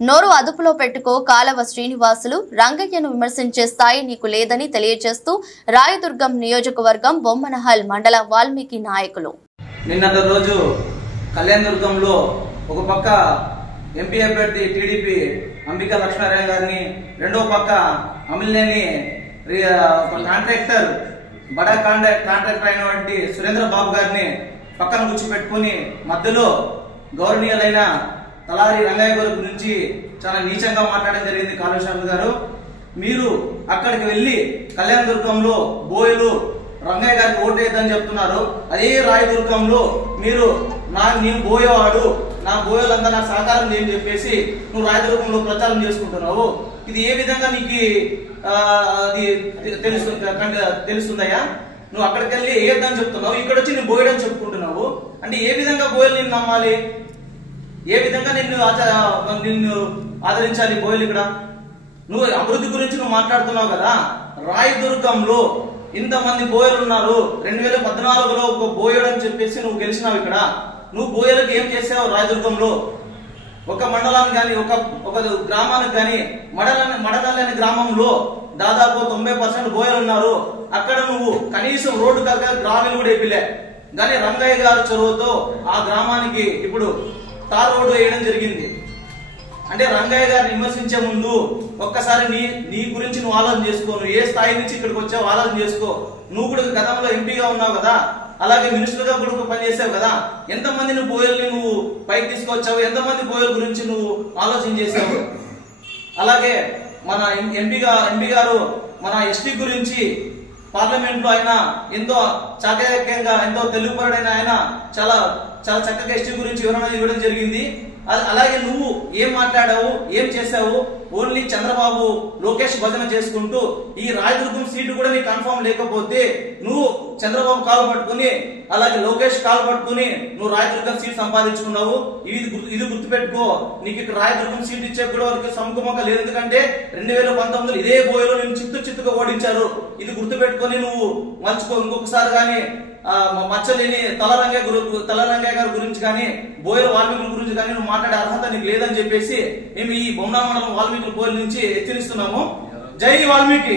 నోరు అదుపులో పెట్టుకో కాలవ శ్రీనివాసులు రంగయ్యను విమర్శించే స్థాయి నీకు లేదని తెలియజేస్తూ రాయదుర్గం నియోజకవర్గం బొమ్మనహల్ మండల వాల్మీకి నాయకులు నిన్నటి రోజు కళ్యాణదుర్గంలో ఒక పక్క ఎంపీ అభ్యర్థి టీడీపీ అంబికా లక్ష్మీనారాయణ గారిని, రెండో పక్క అమిలినేని కాంట్రాక్టర్ బడా కాంట్రాక్టర్ అయినటువంటి సురేంద్ర బాబు గారిని పక్కన కూర్చోపెట్టుకుని మధ్యలో గౌరవనీయులైన తలారి రంగయ్య గారి గురించి చాలా నీచంగా మాట్లాడడం జరిగింది. కాళేశ్వర గారు, మీరు అక్కడికి వెళ్లి కళ్యాణదుర్గంలో బోయలు రంగయ్య గారికి ఓటేద్దని చెప్తున్నారు. అదే రాయదుర్గంలో మీరు నేను బోయేవాడు, నా బోయలంతా నాకు సహకారం చేయని చెప్పేసి నువ్వు రాయదుర్గంలో ప్రచారం చేసుకుంటున్నావు. ఇది ఏ విధంగా నీకు తెలుస్తుందయ్యా? నువ్వు అక్కడికి వెళ్ళి ఏద్దని చెప్తున్నావు, ఇక్కడ వచ్చి నువ్వు బోయడని చెప్పుకుంటున్నావు. అంటే ఏ విధంగా బోయలు నిన్ను నమ్మాలి? ఏ విధంగా నిన్ను ఆదరించాలి బోయలు? ఇక్కడ నువ్వు అభివృద్ధి గురించి నువ్వు మాట్లాడుతున్నావు కదా. రాయదుర్గంలో ఇంతమంది బోయలు ఉన్నారు. 2014లో ఒక బోయడు అని చెప్పేసి నువ్వు గెలిచినావు. ఇక్కడ నువ్వు బోయలకు ఏం చేసావు? రాయదుర్గంలో ఒక మండలానికి కానీ ఒక గ్రామానికి కానీ మడనల్లి అనే గ్రామంలో దాదాపు 90% బోయలు ఉన్నారు. అక్కడ నువ్వు కనీసం రోడ్డు కాక గ్రామీణ కూడా వేపిలే. కానీ రంగయ్య గారు చొరవతో ఆ గ్రామానికి ఇప్పుడు తార్ రోడ్డు వేయడం జరిగింది. అంటే రంగయ్య గారిని విమర్శించే ముందు ఒక్కసారి నీ గురించి నువ్వు ఆలోచన చేసుకో. నువ్వు ఏ స్థాయి నుంచి ఇక్కడికి వచ్చావు ఆలోచన చేసుకో. నువ్వు కూడా గతంలో ఎంపీగా ఉన్నావు కదా, అలాగే మినిస్టర్ గా కూడా పనిచేసావు కదా. ఎంతమందిని బోయల్ని నువ్వు పైకి తీసుకొచ్చావు? ఎంతమంది బోయల గురించి నువ్వు ఆలోచన చేసావు? అలాగే మన ఎంపీ గారు మన ఎస్టీ గురించి పార్లమెంట్ లో ఆయన ఎంతో చాకచక్యంగా ఎంతో తెలుగుపరుడైన ఆయన చాలా చక్కగా ఎస్టీ గురించి వివరణ ఇవ్వడం జరిగింది. అలాగే నువ్వు ఏం మాట్లాడావు, ఏం చేసావు? ఓన్లీ చంద్రబాబు లోకేష్ భజన చేసుకుంటూ ఈ రాయదుర్గం సీటు కూడా నీకు కన్ఫర్మ్ లేకపోతే నువ్వు చంద్రబాబు కాలు పట్టుకుని అలాగే లోకేష్ కాలు పట్టుకుని నువ్వు రాయదుర్గం సీట్ సంపాదించుకున్నావు. ఇది గుర్తుపెట్టుకో. నీకు ఇక్కడ రాయదుర్గం సీట్ ఇచ్చే కూడా వారికి సముఖంగా లేదు. ఎందుకంటే 2019 ఇదే బోయలో నేను చిత్తుగా ఓడించారు. ఇది గుర్తుపెట్టుకుని నువ్వు మర్చిపో. ఇంకొకసారి కానీ మచ్చలేని తలరంగయ్య గారి గురించి కానీ బోయల వాల్మీకుల గురించి కానీ నువ్వు మాట్లాడే అర్హత నీకు లేదని చెప్పేసి మేము ఈ బొమ్మన మండలం వాల్మీకుల బోయల నుంచి హెచ్చరిస్తున్నాము. జై వాల్మీకి.